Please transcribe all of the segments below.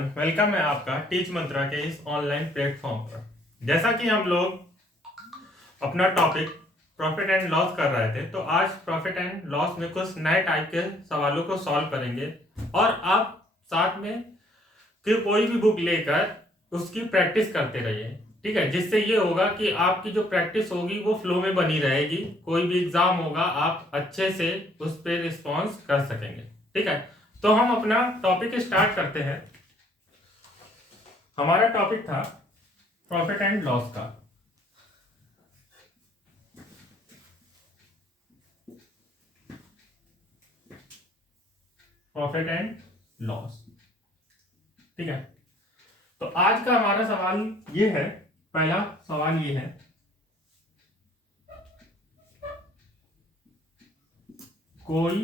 Everyone, welcome है आपका teach मंत्रा के इस ऑनलाइन प्लेटफॉर्म पर। जैसा कि हम लोग अपना टॉपिक प्रॉफिट एंड लॉस कर रहे थे, तो आज प्रॉफिट एंड लॉस में कुछ नए टाइप के सवालों को सॉल्व करेंगे और आप साथ में कि कोई भी बुक लेकर उसकी प्रैक्टिस करते रहिए। ठीक है, जिससे ये होगा कि आपकी जो प्रैक्टिस होगी वो फ्लो में बनी रहेगी। कोई भी एग्जाम होगा आप अच्छे से उस पर रिस्पॉन्स कर सकेंगे। ठीक है, तो हम अपना टॉपिक स्टार्ट करते हैं। हमारा टॉपिक था प्रॉफिट एंड लॉस का। Profit and loss. ठीक है, तो आज का हमारा सवाल ये है, पहला सवाल ये है, कोई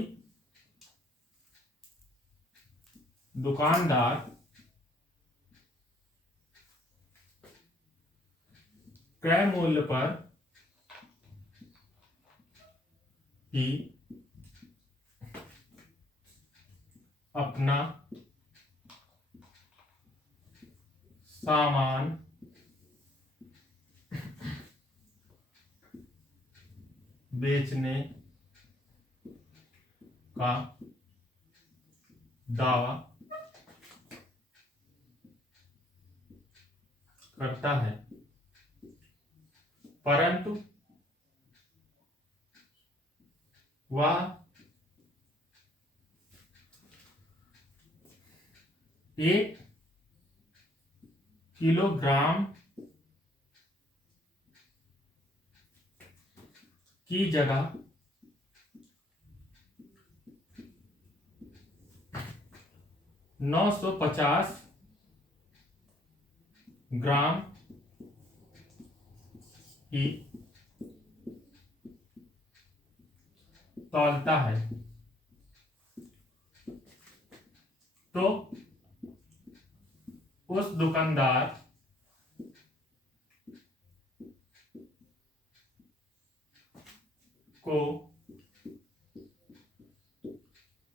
दुकानदार क्रय मूल्य पर ही अपना सामान बेचने का दावा करता है, परंतु वह 1 किलोग्राम की जगह 950 ग्राम ही तौलता है। तो उस दुकानदार को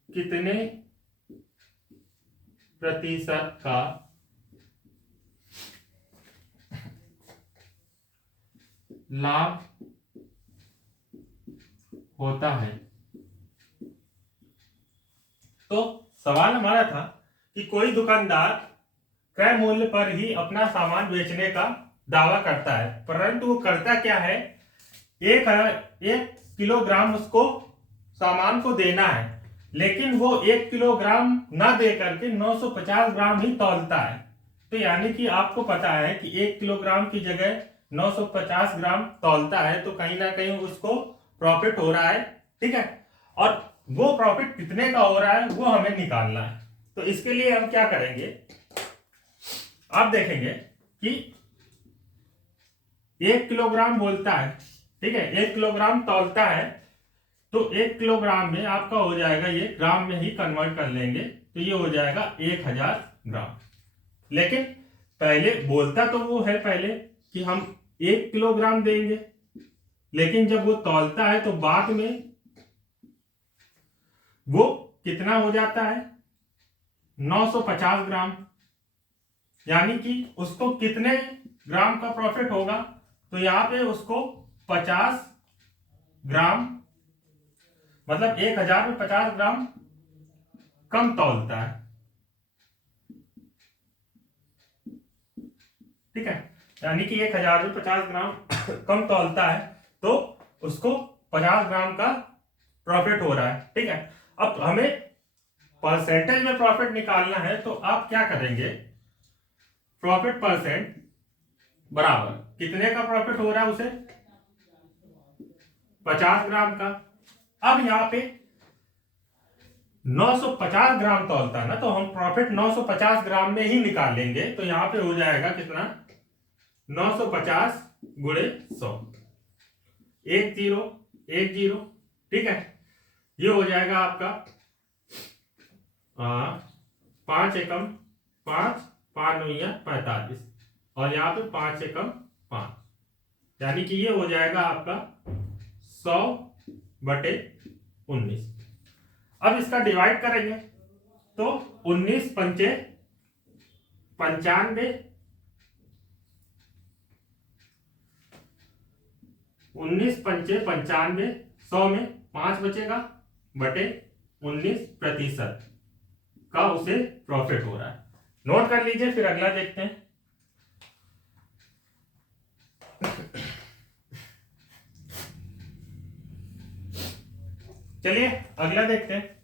कितने प्रतिशत का लाभ होता है। तो सवाल हमारा था कि कोई दुकानदार क्रय मूल्य पर ही अपना सामान बेचने का दावा करता है, परंतु वो करता क्या है, 1 किलोग्राम उसको सामान को देना है, लेकिन वो 1 किलोग्राम ना दे करके 950 ग्राम ही तौलता है। तो यानी कि आपको पता है कि 1 किलोग्राम की जगह 950 ग्राम तौलता है, तो कहीं ना कहीं उसको प्रॉफिट हो रहा है। ठीक है, और वो प्रॉफिट कितने का हो रहा है वो हमें निकालना है। तो इसके लिए हम क्या करेंगे, आप देखेंगे कि 1 किलोग्राम बोलता है, ठीक है, 1 किलोग्राम तौलता है, तो 1 किलोग्राम में आपका हो जाएगा, ये ग्राम में ही कन्वर्ट कर लेंगे तो ये हो जाएगा 1000 ग्राम। लेकिन पहले बोलता तो वो है पहले कि हम 1 किलोग्राम देंगे, लेकिन जब वो तौलता है तो बाद में वो कितना हो जाता है, 950 ग्राम। यानी कि उसको कितने ग्राम का प्रॉफिट होगा, तो यहां पे उसको 50 ग्राम, मतलब 1000 में 50 ग्राम कम तौलता है। ठीक है, यानी कि 1000 में 50 ग्राम कम तौलता है, तो उसको 50 ग्राम का प्रॉफिट हो रहा है। ठीक है, अब हमें परसेंटेज में प्रॉफिट निकालना है, तो आप क्या करेंगे, प्रॉफिट परसेंट बराबर कितने का प्रॉफिट हो रहा है उसे, 50 ग्राम का। अब यहाँ पे 950 ग्राम तौलता है ना, तो हम प्रॉफिट 950 ग्राम में ही निकालेंगे। तो यहाँ पे हो जाएगा कितना, 950 गुणे 100, 1010। ठीक है, ये हो जाएगा आपका 5 एकम 5, 5 9 45, और यहाँ पे 5 एकम 5, यानी कि ये हो जाएगा आपका 100/19। अब इसका डिवाइड करेंगे तो 19 पंचे 95, 19 पंचे 95, 100 में 5 बचेगा बटे 19% का उसे प्रॉफिट हो रहा है। नोट कर लीजिए, फिर अगला देखते हैं। चलिए अगला देखते हैं।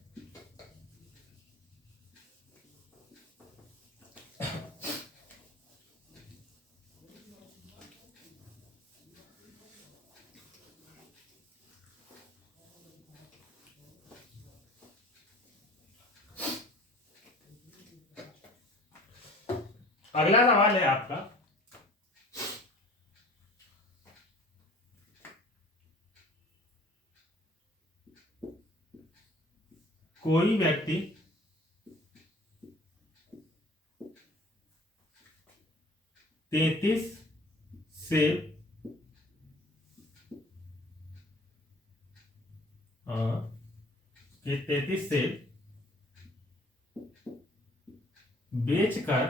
अगला सवाल है आपका, कोई व्यक्ति 33 सेब 33 सेब बेचकर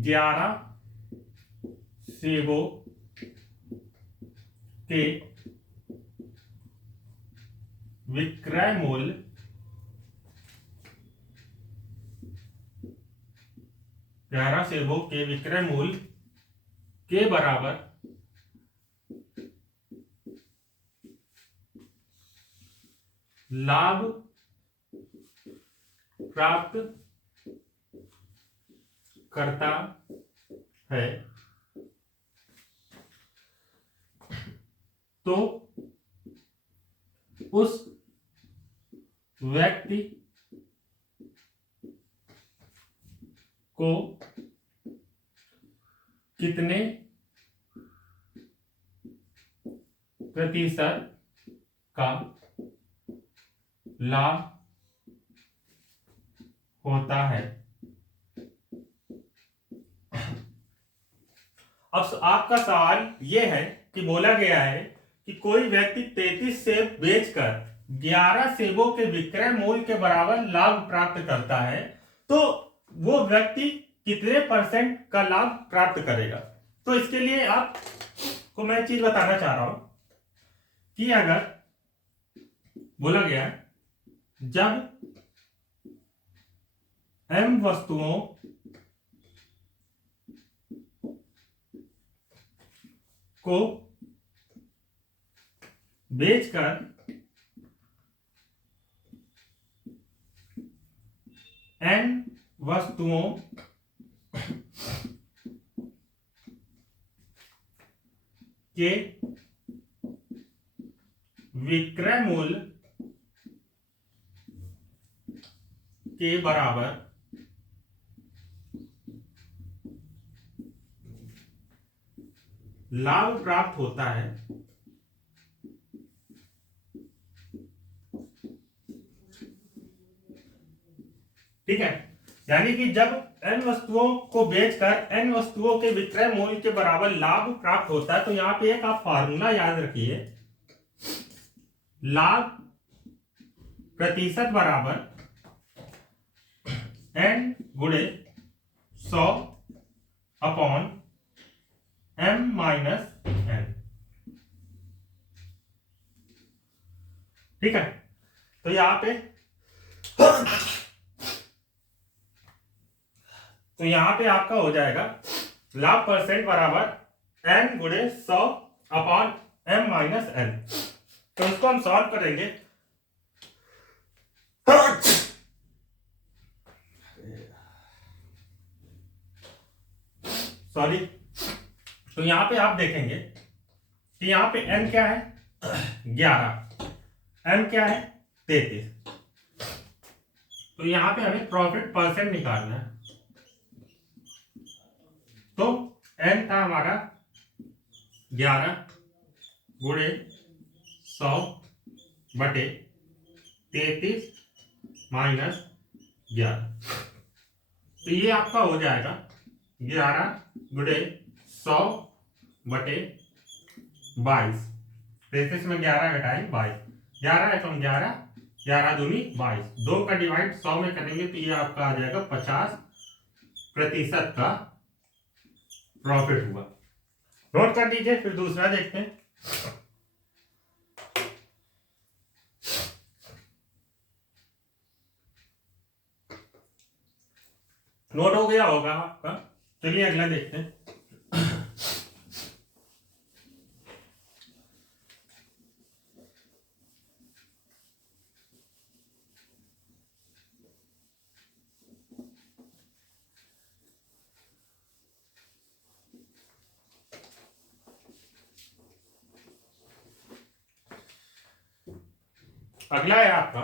11 सेबों के विक्रय मूल्य 11 सेबों के विक्रय मूल्य के बराबर लाभ प्राप्त करता है, तो उस व्यक्ति को कितने प्रतिशत का लाभ होता है। अब आपका सवाल यह है कि बोला गया है कि कोई व्यक्ति 33 सेब बेचकर 11 सेबों के विक्रय मूल्य के बराबर लाभ प्राप्त करता है, तो वो व्यक्ति कितने % का लाभ प्राप्त करेगा। तो इसके लिए आपको मैं चीज बताना चाह रहा हूं कि अगर बोला गया जब m वस्तुओं को बेचकर n वस्तुओं के विक्रय मूल्य के बराबर लाभ प्राप्त होता है, ठीक है। यानी कि जब n वस्तुओं को बेचकर n वस्तुओं के विक्रय मूल्य के बराबर लाभ प्राप्त होता है, तो यहां पे एक आप फार्मूला याद रखिए, लाभ प्रतिशत बराबर n गुणे 100 अपॉन m माइनस n, ठीक है। तो यहां पे आपका हो जाएगा लाभ % बराबर n गुणे 100 अपॉन m माइनस n। तो इसको हम सॉल्व करेंगे। सॉरी, तो यहां पे आप देखेंगे कि यहां पे n क्या है 11, m क्या है 33। तो यहां पे हमें प्रॉफिट % निकालना है। तो n था हमारा 11 गुणे 100 बटे 33 माइनस 11। तो ये आपका हो जाएगा 11 गुणे 100 बटे 22। 33 में 11 घटाएं 22, 11 है तो 11, 11 दूनी 22, 2 का डिवाइड 100 में करेंगे तो ये आपका आ जाएगा 50% का प्रॉफिट हुआ। नोट कर दीजिए। फिर दूसरा देखते हैं। नोट हो गया होगा आपका। चलिए अगला देखते हैं। अगला है आपका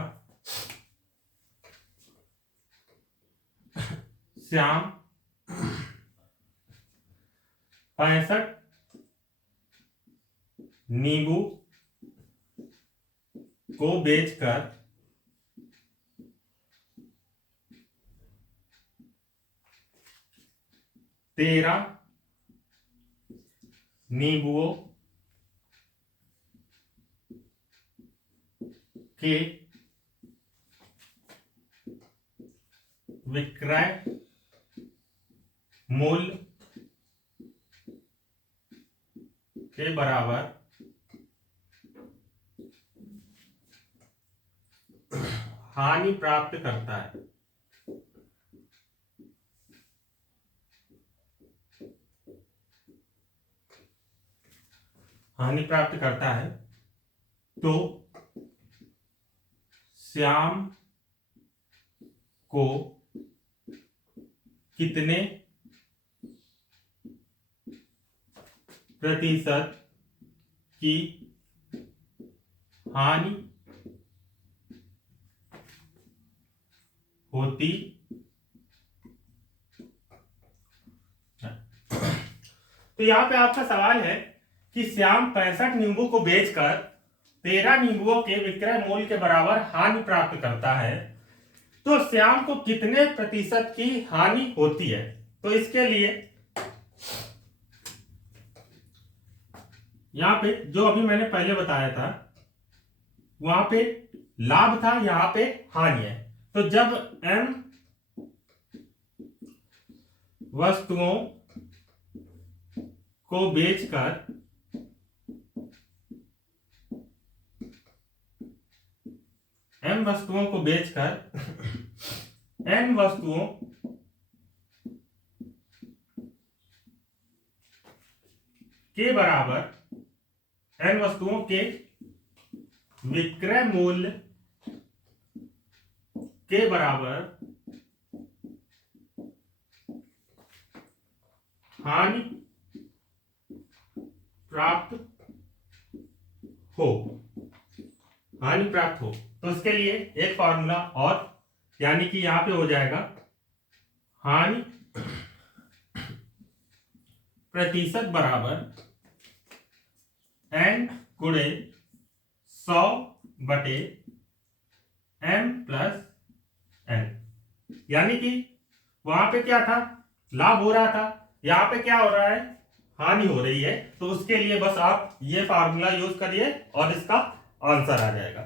श्याम 65 नींबू को बेचकर 13 नींबुओं के विक्रय मूल्य के बराबर हानि प्राप्त करता है। हानि प्राप्त करता है तो श्याम को कितने प्रतिशत की हानि होती है। तो यहां पे आपका सवाल है कि श्याम 65 नींबू को बेचकर 13 नींबुओं के विक्रय मूल्य के बराबर हानि प्राप्त करता है, तो श्याम को कितने प्रतिशत की हानि होती है। तो इसके लिए यहां पे जो अभी मैंने पहले बताया था वहां पे लाभ था, यहां पे हानि है। तो जब m वस्तुओं को बेचकर n वस्तुओं के बराबर n वस्तुओं के विक्रय मूल्य के बराबर हानि प्राप्त हो। तो इसके लिए एक फॉर्मूला और, यानी कि यहां पे हो जाएगा हानि प्रतिशत बराबर n गुणे 100 बटे m प्लस n। यानी कि वहां पे क्या था, लाभ हो रहा था, यहां पे क्या हो रहा है, हानि हो रही है। तो उसके लिए बस आप ये फार्मूला यूज करिए और इसका आंसर आ जाएगा।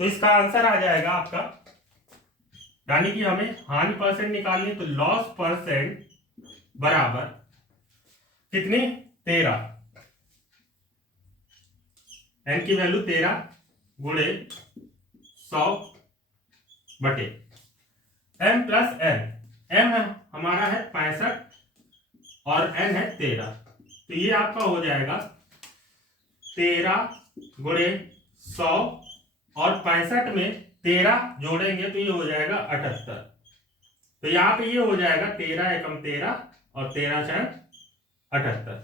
तो इसका आंसर आ जाएगा आपका, यानी कि हमें हानि परसेंट निकालनी है, तो लॉस परसेंट बराबर कितनी, 13, n की वैल्यू 13 गुणे 100 बटे m प्लस n। m हमारा है 65 और n है 13, तो ये आपका हो जाएगा 13 गुणे 100 और 65 में 13 जोड़ेंगे तो ये हो जाएगा 78। तो यहाँ पे ये हो जाएगा 13 एकम 13 और 13 छह 78।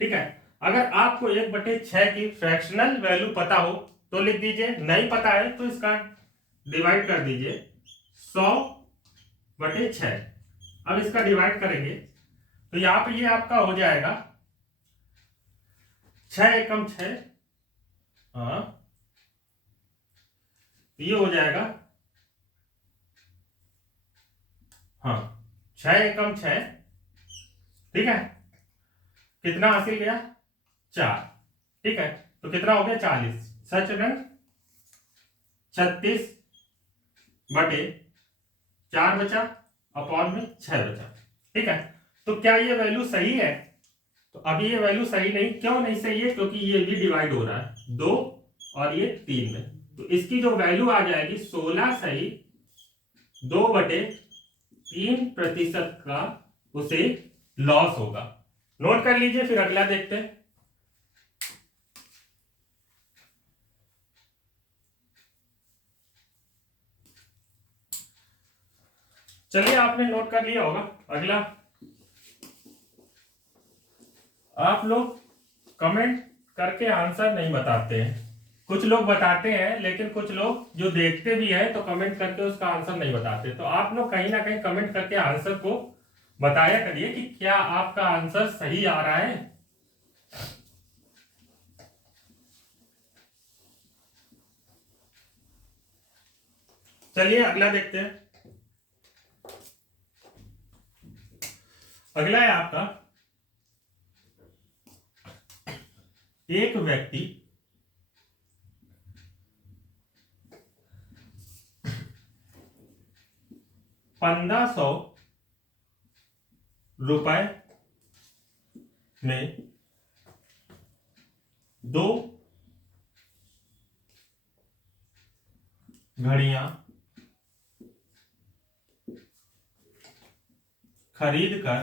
ठीक है। अगर आपको 1/6 की फ्रैक्शनल वैल्यू पता हो तो लिख दीजिए, नहीं पता है तो इसका डिवाइड कर दीजिए 100/6। अब इसका डिवाइड करेंगे तो यहाँ पे ये आपका हो जाएगा 6 एकम 6, ये हो जाएगा 6 एकम 6। ठीक है, कितना हासिल गया, 4। ठीक है, तो कितना हो गया 40, 36 बटे 4 बचा अपॉन में 6 बचा। ठीक है, तो क्या ये वैल्यू सही है? तो अभी ये वैल्यू सही नहीं, क्यों नहीं सही है? क्योंकि ये भी डिवाइड हो रहा है 2 और ये 3 में, तो इसकी जो वैल्यू आ जाएगी 16 सही 2/3% का उसे लॉस होगा। नोट कर लीजिए, फिर अगला देखते हैं। चलिए, आपने नोट कर लिया होगा। अगला, आप लोग कमेंट करके आंसर नहीं बताते हैं। कुछ लोग बताते हैं, लेकिन कुछ लोग जो देखते भी हैं तो कमेंट करके उसका आंसर नहीं बताते। तो आप लोग कहीं ना कहीं कमेंट करके आंसर को बताया करिए कि क्या आपका आंसर सही आ रहा है। चलिए अगला देखते हैं। अगला है आपका, एक व्यक्ति 1500 रुपए में 2 घड़ियां खरीद कर,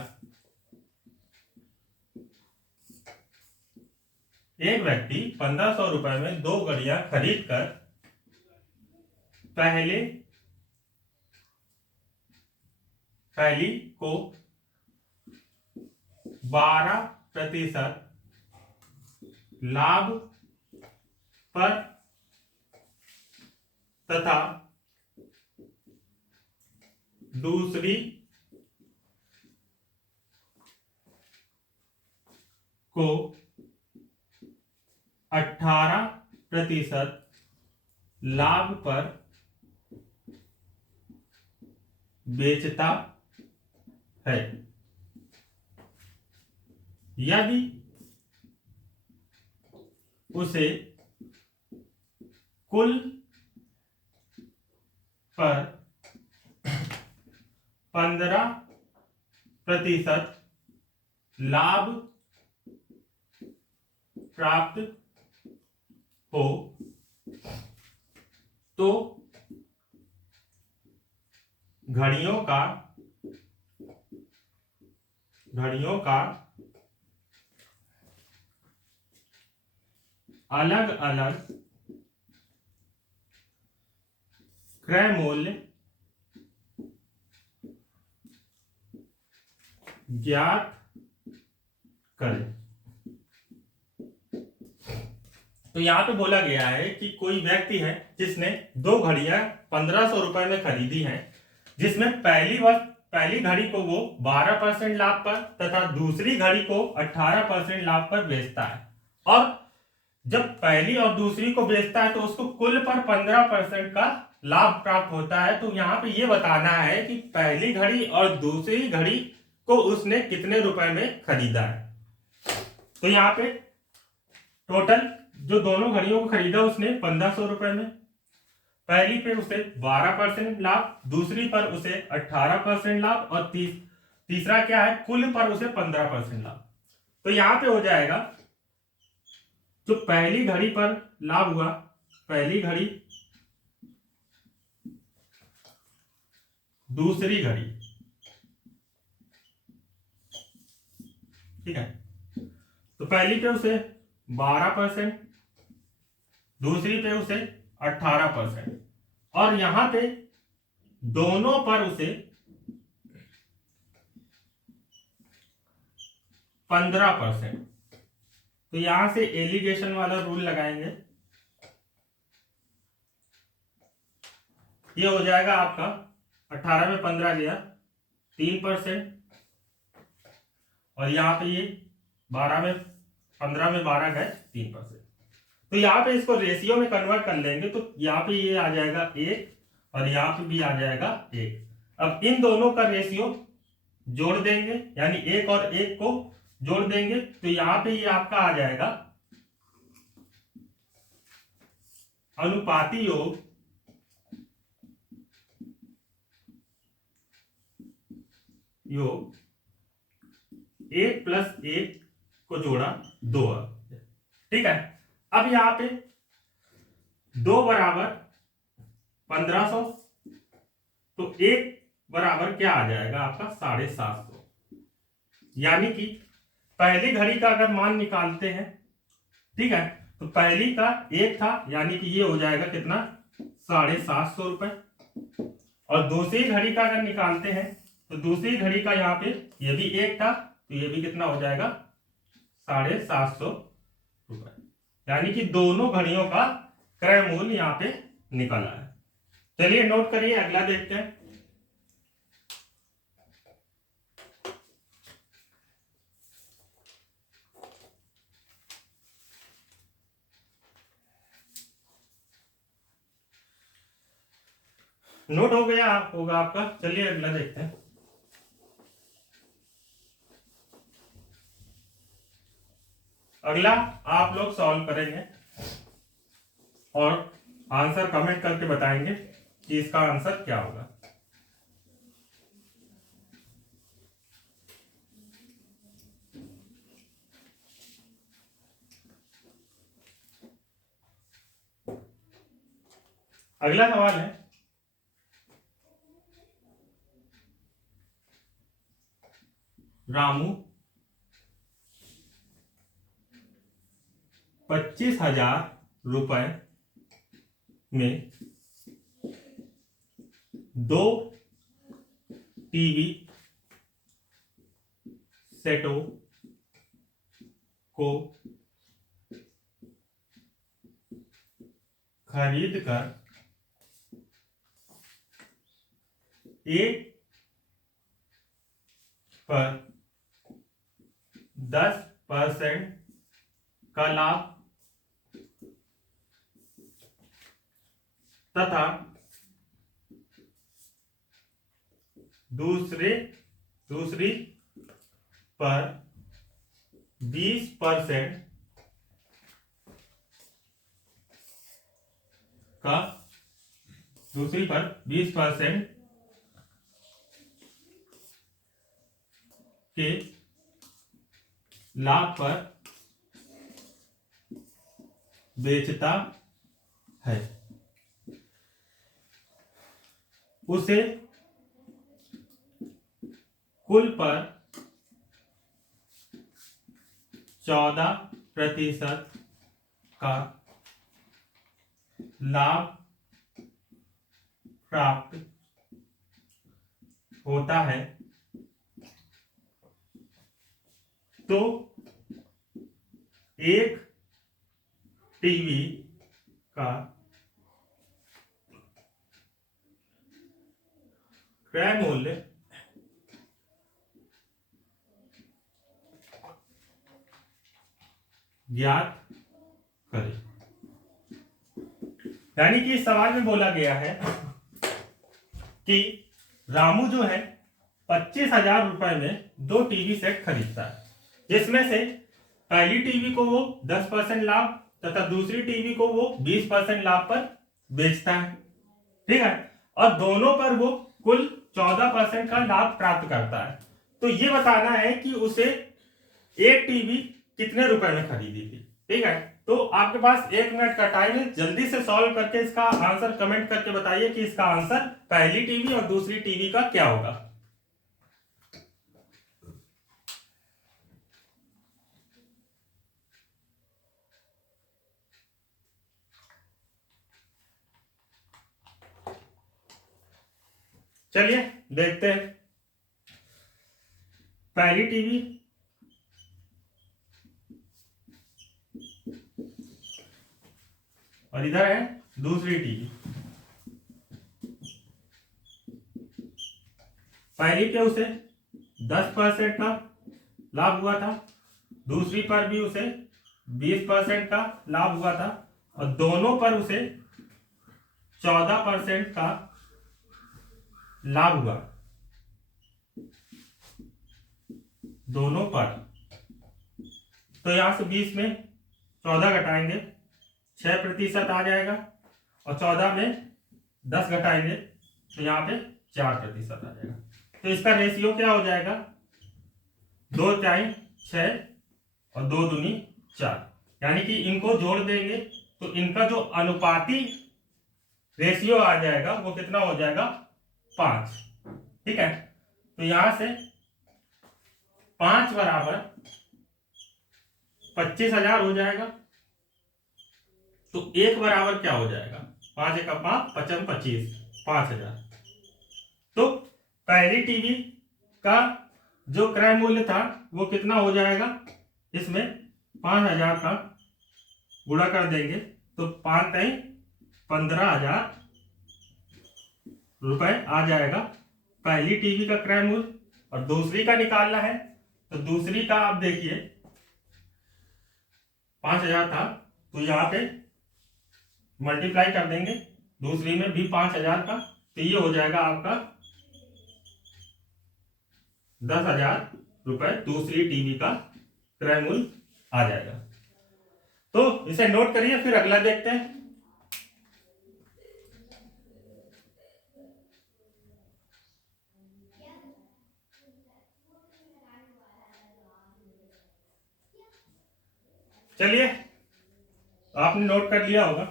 एक व्यक्ति 1500 रुपए में 2 घड़ियां खरीद कर पहली को 12% लाभ पर तथा दूसरी को 18% लाभ पर बेचता है। यदि उसे कुल पर 15% लाभ प्राप्त हो तो घड़ियों का अलग अलग क्रय मूल्य ज्ञात करें। तो यहां पे बोला गया है कि कोई व्यक्ति है जिसने 2 घड़ियां 1500 रुपए में खरीदी हैं, जिसमें पहली घड़ी को वो 12% लाभ पर तथा दूसरी घड़ी को 18% लाभ पर बेचता है। और जब पहली और दूसरी को बेचता है तो उसको कुल पर 15% का लाभ प्राप्त होता है। तो यहाँ पे ये बताना है कि पहली घड़ी और दूसरी घड़ी को उसने कितने रुपए में खरीदा है। तो यहाँ पे टोटल जो दोनों घड़ियों को खरीदा उसने 1500 रुपए में, पहली पे उसे 12% लाभ, दूसरी पर उसे 18% लाभ और तीसरा क्या है, कुल पर उसे 15% लाभ। तो यहां पे हो जाएगा जो पहली घड़ी पर लाभ हुआ, पहली घड़ी दूसरी घड़ी, ठीक है। तो पहली पे उसे 12%, दूसरी पे उसे 18% और यहां पे दोनों पर उसे 15%। तो यहां से एलिगेशन वाला रूल लगाएंगे, ये हो जाएगा आपका 18 में 15 गया 3% और यहाँ पे ये 12 में 15 में 12 गए 3%। तो यहाँ पे इसको रेशियो में कन्वर्ट कर लेंगे तो यहाँ पे ये आ जाएगा 1 और यहाँ पे भी आ जाएगा 1। अब इन दोनों का रेशियो जोड़ देंगे, यानी 1 और 1 को जोड़ देंगे तो यहाँ पे ये आपका आ जाएगा अनुपाती योग योग 1 प्लस 1 को जोड़ा 2। ठीक है, अब यहां पे 2 बराबर 1500, तो 1 बराबर क्या आ जाएगा आपका 750। यानी कि पहली घड़ी का अगर मान निकालते हैं, ठीक है, तो पहली का 1 था, यानी कि ये हो जाएगा कितना 750 रुपए। और दूसरी घड़ी का अगर निकालते हैं तो दूसरी घड़ी का यहाँ पे ये भी 1 था, तो ये भी कितना हो जाएगा 750 रुपए। यानी कि दोनों घड़ियों का क्रय मूल्य यहाँ पे निकला है। चलिए नोट करिए, अगला देखते हैं। नोट हो गया होगा आपका, चलिए अगला देखते हैं। अगला आप लोग सॉल्व करेंगे और आंसर कमेंट करके बताएंगे कि इसका आंसर क्या होगा। अगला सवाल है, रामू 25,000 रुपए में 2 टीवी सेटों को खरीद कर एक पर 10% का लाभ तथा दूसरी पर 20% का दूसरी पर 20% के लाभ पर बेचता है, उसे कुल पर 14% का लाभ प्राप्त होता है, तो एक टीवी का क्रय मूल्य ज्ञात करें। यानी कि इस सवाल में बोला गया है कि रामू जो है 25,000 रुपए में 2 टीवी सेट खरीदता है, जिसमें से पहली टीवी को वो 10% लाभ तथा दूसरी टीवी को वो 20% लाभ पर बेचता है। ठीक है, और दोनों पर वो कुल 14% का लाभ प्राप्त करता है। तो ये बताना है कि उसे एक टीवी कितने रुपए में खरीदी थी। ठीक है, तो आपके पास 1 मिनट का टाइम है, जल्दी से सॉल्व करके इसका आंसर कमेंट करके बताइए कि इसका आंसर पहली टीवी और दूसरी टीवी का क्या होगा। चलिए देखते हैं। पहली टीवी और इधर है दूसरी टीवी। पहली पे उसे 10% का लाभ हुआ था, दूसरी पर भी उसे 20% का लाभ हुआ था, और दोनों पर उसे 14% का लाभ हुआ, दोनों पर। तो यहां से 20 में 14 घटाएंगे 6% आ जाएगा, और 14 में 10 घटाएंगे तो यहां पे 4% आ जाएगा। तो इसका रेशियो क्या हो जाएगा, 2 4 6 और 2 दूनी 4, यानी कि इनको जोड़ देंगे तो इनका जो अनुपाती रेशियो आ जाएगा वो कितना हो जाएगा, 5। ठीक है, तो यहां से 5 बराबर 25,000 हो जाएगा। तो 1 बराबर क्या हो जाएगा, 5 1 5 5 25, 5,000। तो पहली टीवी का जो क्रय मूल्य था वो कितना हो जाएगा, इसमें 5,000 का गुणा कर देंगे तो 5 3 15,000 रुपए आ जाएगा पहली टीवी का क्रय मूल्य। और दूसरी का निकालना है तो दूसरी का आप देखिए 5,000 था, तो यहाँ पे मल्टीप्लाई कर देंगे, दूसरी में भी 5,000 का, तो ये हो जाएगा आपका 10,000 रुपए दूसरी टीवी का क्रय मूल्य आ जाएगा। तो इसे नोट करिए, फिर अगला देखते हैं। चलिए, आपने नोट कर लिया होगा,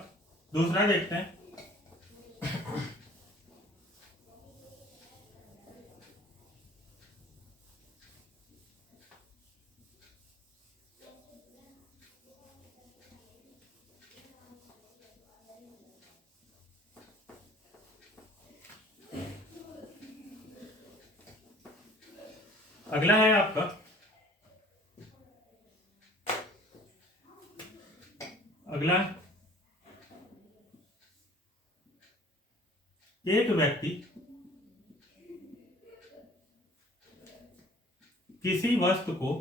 दूसरा देखते हैं। अगला है आपका अगला, एक व्यक्ति किसी वस्तु को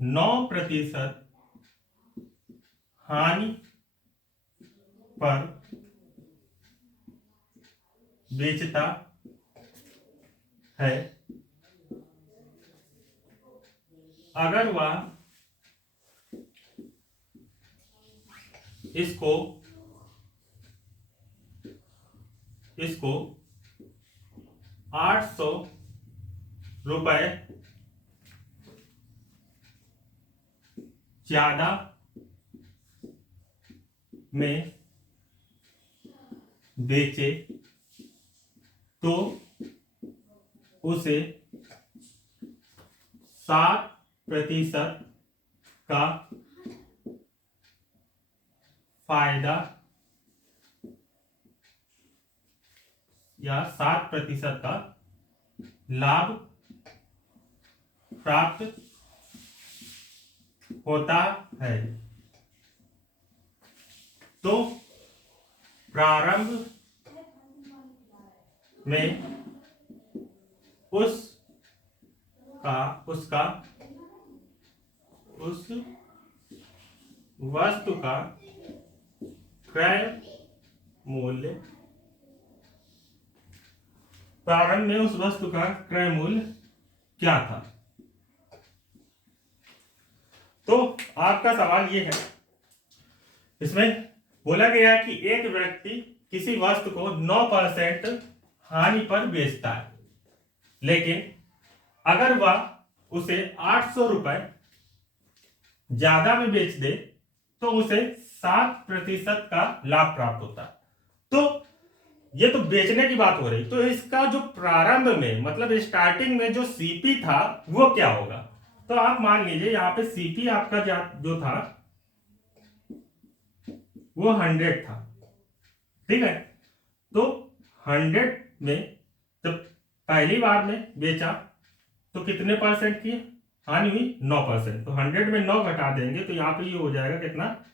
9% हानि पर बेचता है। अगर वह इसको 800 रुपए ज्यादा में बेचे तो उसे 7% का फायदा या 7% का लाभ प्राप्त होता है। तो प्रारंभ में उसका उस वस्तु का क्रय मूल्य, प्रारंभ में उस वस्तु का क्रय मूल्य क्या था। तो आपका सवाल ये है, इसमें बोला गया है कि एक व्यक्ति किसी वस्तु को 9% हानि पर बेचता है, लेकिन अगर वह उसे 800 रुपए ज्यादा में बेच दे तो उसे 7% का लाभ प्राप्त होता है। तो ये तो बेचने की बात हो रही, तो इसका जो प्रारंभ में मतलब स्टार्टिंग में जो सीपी था वो क्या होगा। तो आप मान लीजिए यहाँ पे सीपी आपका जो था वो 100 था, ठीक है। तो 100 में जब पहली बार में बेचा तो कितने परसेंट की हानि हुई, 9%। तो 100 में 9 घटा देंगे तो यहाँ पे ये हो जाएगा कितना,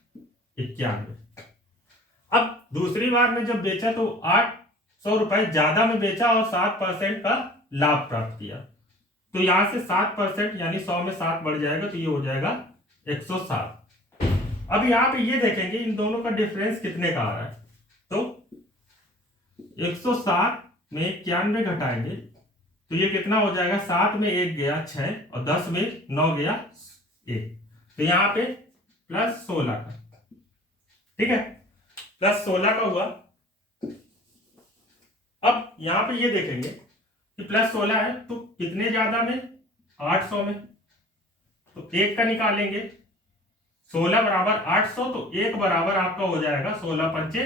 91। अब दूसरी बार में जब बेचा तो 800 रुपए ज्यादा में बेचा और 7% का लाभ प्राप्त किया, तो यहां से 7% यानी 100 में 7 बढ़ जाएगा तो ये हो जाएगा 107। अब यहां पे ये देखेंगे इन दोनों का डिफरेंस कितने का आ रहा है। तो 107 में 91 घटाएंगे तो ये कितना हो जाएगा, 7 में 1 गया 6 और 10 में 9 गया 1, तो यहाँ पे +16 का। ठीक है, प्लस 16 का हुआ। अब यहां पे ये देखेंगे कि प्लस 16 है तो कितने ज्यादा में, 800 में, तो एक का निकालेंगे, 16 बराबर 800, तो एक बराबर आपका हो जाएगा 16 पंचे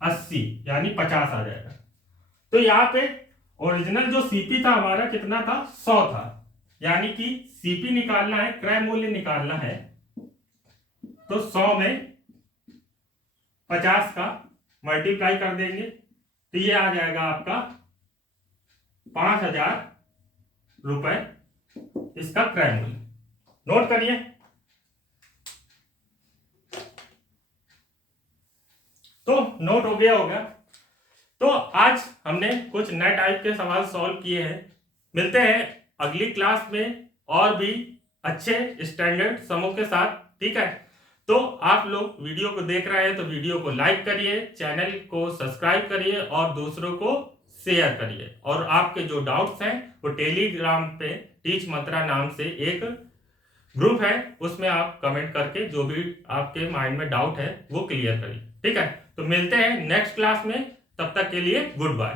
80, यानी 50 आ जाएगा। तो यहाँ पे ओरिजिनल जो सीपी था हमारा कितना था, 100 था, यानी कि सीपी निकालना है, क्रय मूल्य निकालना है, तो 100 में 50 का मल्टीप्लाई कर देंगे, तो ये आ जाएगा आपका 5000 रुपए इसका क्रय मूल्य। नोट करिए। तो नोट हो गया होगा। तो आज हमने कुछ नए टाइप के सवाल सॉल्व किए हैं। मिलते हैं अगली क्लास में और भी अच्छे स्टैंडर्ड समों के साथ, ठीक है। तो आप लोग वीडियो को देख रहे हैं तो वीडियो को लाइक करिए, चैनल को सब्सक्राइब करिए और दूसरों को शेयर करिए। और आपके जो डाउट्स हैं वो टेलीग्राम पे टीच मंत्रा नाम से एक ग्रुप है, उसमें आप कमेंट करके जो भी आपके माइंड में डाउट है वो क्लियर करिए, ठीक है। तो मिलते हैं नेक्स्ट क्लास में, तब तक के लिए गुड बाय।